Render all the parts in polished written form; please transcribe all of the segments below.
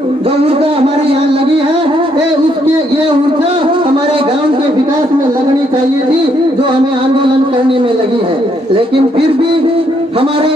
जो ऊर्जा हमारे यहाँ लगी है ये ऊर्जा हमारे गांव के विकास में लगनी चाहिए थी, जो हमें आंदोलन करने में लगी है। लेकिन फिर भी हमारे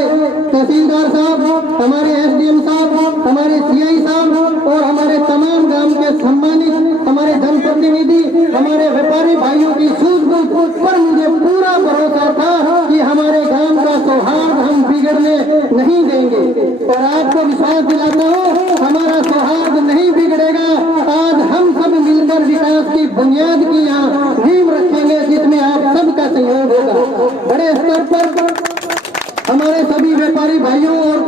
तहसीलदार साहब, हमारे एसडीएम साहब, हमारे सीआई साहब और हमारे तमाम गांव के सम्मानित हमारे जनप्रतिनिधि, हमारे व्यापारी भाइयों की सूझबूझ पर मुझे पूरा भरोसा था कि हमारे गांव का सौहार्द हम बिगड़ने नहीं देंगे। और आपको विश्वास दिलाता हूँ, हमारा सौहार्द नहीं बिगड़ेगा। आज हम सब मिलकर विकास की बुनियाद की यहाँ नींव रखेंगे, जिसमें आप सबका सहयोग होगा। बड़े स्तर पर हमारे सभी व्यापारी भाइयों और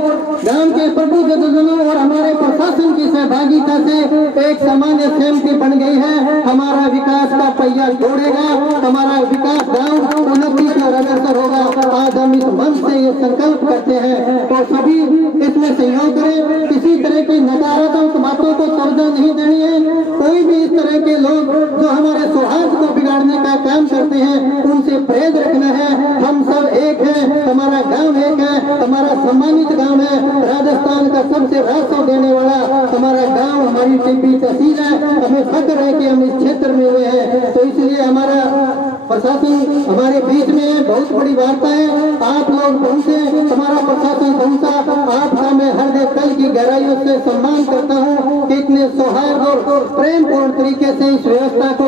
गांव के प्रबुद्धजनों और हमारे प्रशासन की सहभागिता से एक सामान्य सहमति बन गई है। हमारा विकास का पहिया दौड़ेगा, हमारा विकास गांव उन्नति की ओर अग्रसर होगा। आज हम इस मंच से ये संकल्प करते हैं और सभी इसमें सहयोग करें। किसी तरह की नकारात्मक बातों को तवज्जो नहीं देनी है। कोई भी इस तरह के लोग जो हमारे सौहार्द को बिगाड़ने का काम करते हैं, उनसे परहेज रखना है। हम सब एक हैं, हमारा गांव एक है, हमारा सम्मानित गांव है। राजस्थान का सबसे राजस्व देने वाला हमारा गांव, हमारी टिब्बी तहसील है। हमें फख्र है कि हम इस क्षेत्र में हुए हैं। तो इसलिए हमारा प्रशासन हमारे बीच में है। बहुत बड़ी वार्ता है, आप लोग पहुंचे, हमारा प्रशासन पहुंचा। आपका मैं हृदय तल की गहराइयों से सम्मान करता हूँ कि इतने सौहार्द और प्रेम पूर्ण तरीके से इस व्यवस्था को,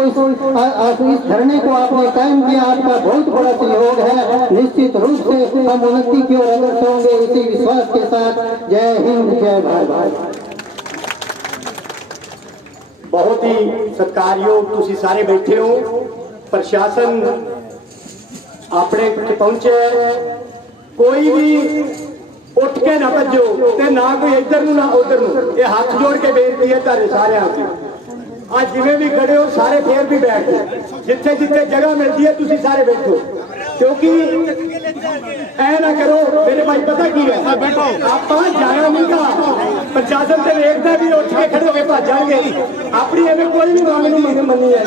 इस धरने को आपने कायम किया। आपका बहुत बड़ा सहयोग है। निश्चित रूप से हम उन्नति की ओर अग्रसर होंगे, इसी विश्वास के साथ। जय हिंद, जय भारत। बहुत ही सत्कारयोग तुसी सारे बैठे हो। प्रशासन अपने पहुंचे, कोई भी उठ के ना भजो ते ना कोई इधर नूं ना उधर नूं। ये हाथ जोड़ के बेनती है तारे सारे आके आज जिवें भी खड़े हो सारे फिर भी बैठ गए। जिथे जिथे जगह मिलती है तुसी सारे बैठो, क्योंकि ऐ ना करो मेरे भाई, पता की है आप जाया नहीं था। प्रशासन से देखता भी उठ के खड़े होके भज जाएंगे। अपनी एवं कोई भी मांग नहीं मनी है।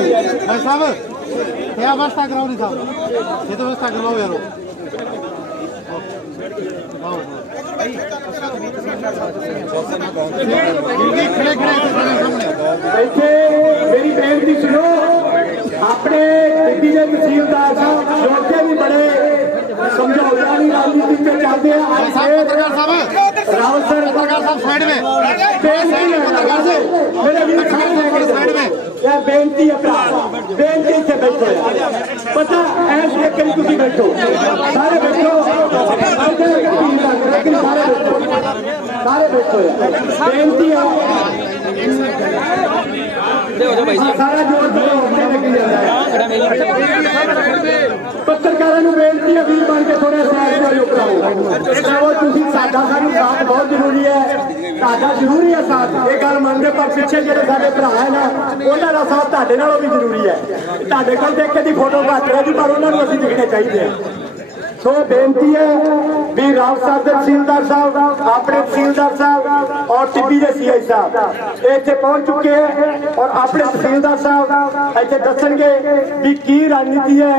क्या व्यवस्था कराओ नहीं साहब, ये तो व्यवस्था करवाओ यारो। मेरी बेनती सुनो, अपने डिप्टी तहसीलदार साहब जोते भी बड़े समझौता नहीं राजनीति पे चाहते हैं। रावत सर पत्रकार साहब साइड में, मेरे भी साइड में यह बेनती है, बेनती से बैठो। पता ऐसे करी तुम बैठो, सारे बैठो, लेकिन सारे बैठो। बेनती है सारा जोर पत्रकारों को बेनती है, वीर बन के थोड़े साथ बहुत जरूरी है। जरूरी है साथ, ये गल मानते, पर पिछे जो सारे भरा है ना, उन्होंने साथ ताडे नालों भी जरूरी है। ताडे कोल देखे दी फोटो घट है जी, पर उन्होंने असीं दिखने चाहिए। सो बेनती है भी राव साहब तहसीलदार साहब, अपने तहसीलदार साहब और टिब्बी के सीआई साहब इतने पहुंच चुके हैं और अपने तहसीलदार साहब इतने दसणगे भी की रणनीति है,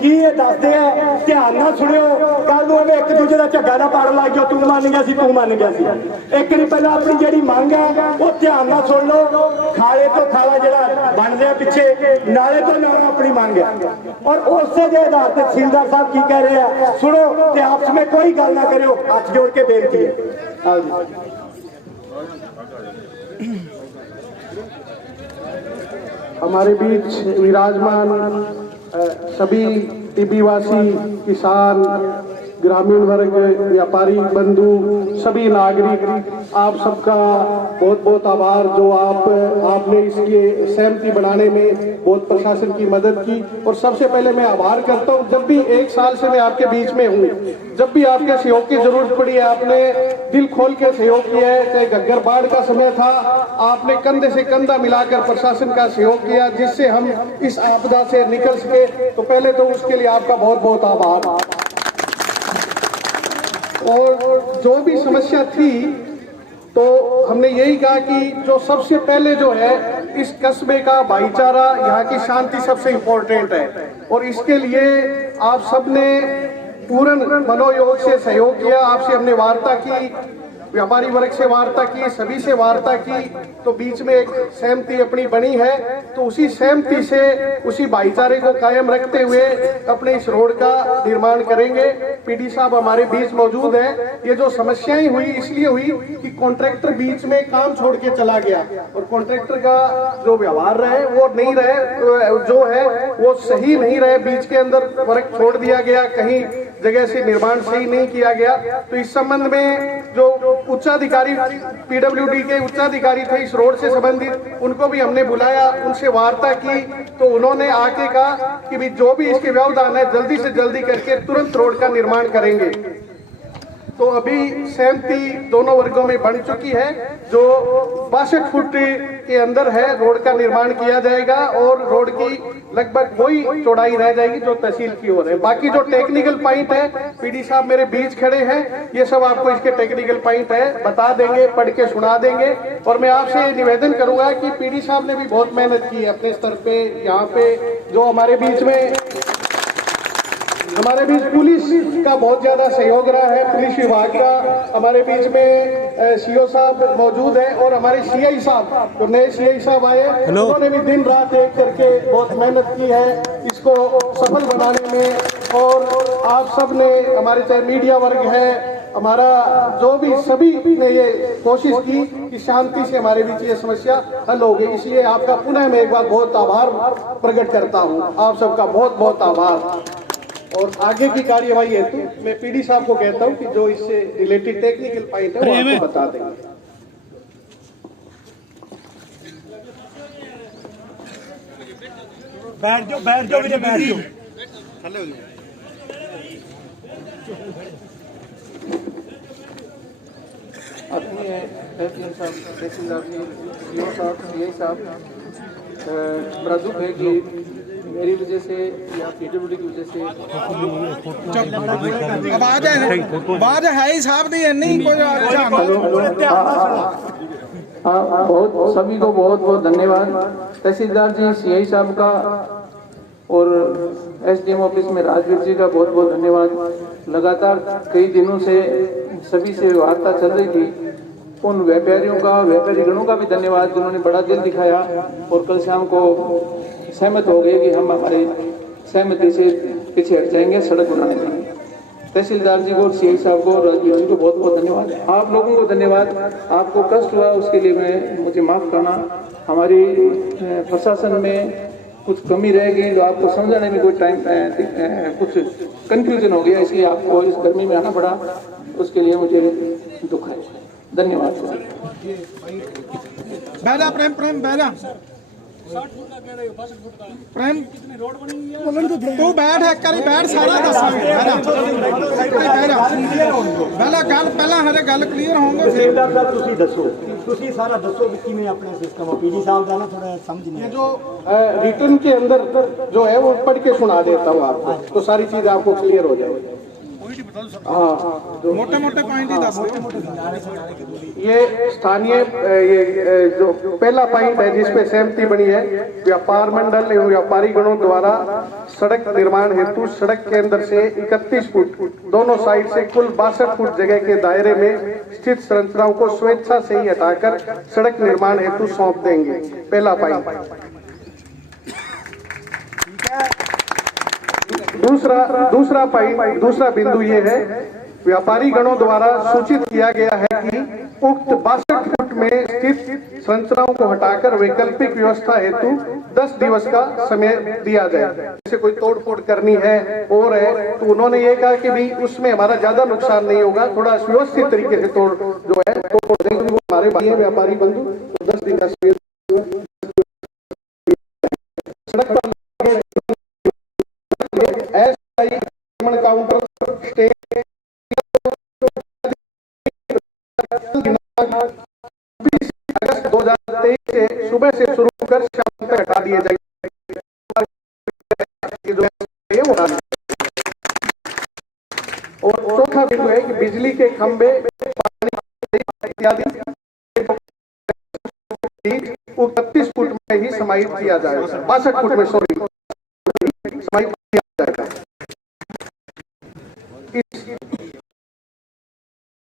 की ये दसते हैं। ध्यान ना सुनियो, कल नूं एक दूजे का झग्गा ना पाड़ लग जाओ, तू मान गया सी, तू मान गया सी। एक बार पहले अपनी जी मंग है वो ध्यान ना सुन लो। खाले तो खाला जो बन रहा पिछे, नाले तो नाला अपनी मंग है। और उस आधार पर तहसीलदार साहब की कह रहे हैं सुनो, ते आपस में कोई गल ना करो। हाथ जोड़ के बेनती है। हमारे बीच विराजमान सभी टिब्बीवासी, किसान, ग्रामीण वर्ग, व्यापारी बंधु, सभी नागरिक, आप सबका बहुत बहुत आभार जो आपने इसके सहमति बनाने में बहुत प्रशासन की मदद की। और सबसे पहले मैं आभार करता हूँ, जब भी 1 साल से मैं आपके बीच में हूँ, जब भी आपके सहयोग की जरूरत पड़ी है, आपने दिल खोल के सहयोग किया है। चाहे घग्गर बाढ़ का समय था, आपने कंधे से कंधा मिलाकर प्रशासन का सहयोग किया, जिससे हम इस आपदा से निकल सके। तो पहले तो उसके लिए आपका बहुत बहुत आभार। और जो भी समस्या थी तो हमने यही कहा कि जो सबसे पहले जो है इस कस्बे का भाईचारा, यहाँ की शांति सबसे इम्पोर्टेंट है। और इसके लिए आप सबने पूर्ण मनोयोग से सहयोग किया। आपसे हमने वार्ता की व्यापारी वर्ग से वार्ता की, सभी से वार्ता की, तो बीच में एक सहमति अपनी बनी है। तो उसी सहमति से, उसी भाईचारे को कायम रखते हुए अपने इस रोड का निर्माण करेंगे। पीडी साहब हमारे बीच मौजूद हैं। ये जो समस्याएं हुई इसलिए हुई कि कॉन्ट्रैक्टर बीच में काम छोड़ के चला गया और कॉन्ट्रैक्टर का जो व्यवहार रहे वो नहीं रहे, जो है वो सही नहीं रहे। बीच के अंदर वर्क छोड़ दिया गया, कहीं जगह से निर्माण सही नहीं किया गया। तो इस संबंध में जो उच्चाधिकारी, पीडब्ल्यूडी के उच्चाधिकारी थे इस रोड से संबंधित, उनको भी हमने बुलाया, उनसे वार्ता की। तो उन्होंने आके कहा कि भी जो भी इसके व्यवधान है जल्दी से जल्दी करके तुरंत रोड का निर्माण करेंगे। तो अभी सहमति दोनों वर्गों में बन चुकी है। जो 62 फुट के अंदर है रोड का निर्माण किया जाएगा और रोड की लगभग वही चौड़ाई रह जाएगी जो तहसील की ओर है। बाकी जो टेक्निकल पॉइंट है, पीडी साहब मेरे बीच खड़े हैं, ये सब आपको इसके टेक्निकल पॉइंट है बता देंगे, पढ़ के सुना देंगे। और मैं आपसे निवेदन करूंगा कि पीडी साहब ने भी बहुत मेहनत की है अपने स्तर पे। यहाँ पे जो हमारे बीच पुलिस का बहुत ज्यादा सहयोग रहा है, पुलिस विभाग का। हमारे बीच में सीओ साहब मौजूद हैं और हमारे सीआई साहब, जो नए सीआई साहब आए, उन्होंने भी दिन रात एक करके बहुत मेहनत की है इसको सफल बनाने में। और आप सब ने, हमारे चाहे मीडिया वर्ग है, हमारा जो भी, सभी ने ये कोशिश की कि शांति से हमारे बीच ये समस्या हल हो गई। इसलिए आपका पुनः मैं एक बार बहुत आभार प्रकट करता हूँ। आप सबका बहुत बहुत आभार। और आगे की कार्यवाही हेतु मैं पीडी साहब को कहता हूं कि जो इससे रिलेटेड टेक्निकल पॉइंट है वो आपको बता देंगे। बैठ जाओ बैठ जाओ। आदरणीय तहसील साहब, तहसीलदार जी, सीओ साहब, सीआई साहब, बड़ा दुख है कि मेरी वजह से या पीडब्ल्यूडी की वजह से आवाज है ही साहब दी नहीं कोई बहुत, सभी को बहुत बहुत धन्यवाद। तहसीलदार जी, सीआई साहब का और एसडीएम ऑफिस में राजवीर जी का बहुत बहुत धन्यवाद। लगातार कई दिनों से सभी से वार्ता चल रही थी। उन व्यापारियों का, व्यापारी गणों का भी धन्यवाद जिन्होंने बड़ा दिल दिखाया और कल शाम को सहमत हो गए कि हम हमारे सहमति से पीछे हट जाएंगे सड़क बनाने के लिए। तहसीलदार जी को और सीआई साहब को और राजवीर जी को बहुत बहुत धन्यवाद। आप लोगों को धन्यवाद। आपको कष्ट हुआ उसके लिए मुझे माफ़ करना। हमारी प्रशासन में कुछ कमी रह गई, जो आपको समझाने में कोई टाइम कुछ कंफ्यूजन हो गया, इसलिए आपको इस गर्मी में आना पड़ा। उसके लिए मुझे दुख है। धन्यवाद। बैठा प्रेम प्रेम बैठा प्रेम तू बैठ एक करी बैठ सारा दसांगे पहला गल पहला हरे गल क्लीयर होंगे तहसीलदार साहब ਤੁਸੀਂ ਦੱਸੋ, ਤੁਸੀਂ ਸਾਰਾ ਦੱਸੋ कि किवें अपने सिस्टम है। पीडी साहब का ना थोड़ा समझ नहीं। ये जो रिटर्न के अंदर जो है वो पढ़ के सुना देता हूँ आपको, तो सारी चीज आपको क्लियर हो जाएगी। हाँ, मोटे मोटे पॉइंट ही दस। ये स्थानीय, ये जो पहला पॉइंट है जिसपे सहमति बनी है, व्यापार मंडल एवं व्यापारी गणों द्वारा सड़क निर्माण हेतु सड़क के अंदर से 31 फुट दोनों साइड से कुल 62 फुट जगह के दायरे में स्थित संरचनाओं को स्वेच्छा से ही हटाकर सड़क निर्माण हेतु सौंप देंगे। पहला पॉइंट। दूसरा बिंदु ये है, व्यापारी गणों द्वारा सूचित किया गया है कि उक्त 62 फुट में स्थित संरचनाओं को हटाकर वैकल्पिक व्यवस्था हेतु 10 दिवस का समय दिया जाए। जैसे कोई तोड़फोड़ करनी है और है तो उन्होंने ये कहा कि भाई उसमें हमारा ज्यादा नुकसान नहीं होगा, थोड़ा व्यवस्थित तरीके से तोड़ देंगे। वो हमारे भाई है व्यापारी बंधु, 10 दिन का समय काउंटर अगस्त 2023 से सुबह से शुरू कर शाम तक हटा दिए जाएंगे। और चौथा बिंदु है कि बिजली के खंभे, पानी इत्यादि 31 फुट में ही समाहित किया जाएगा। 62 फुट में समाहित किया जाएगा।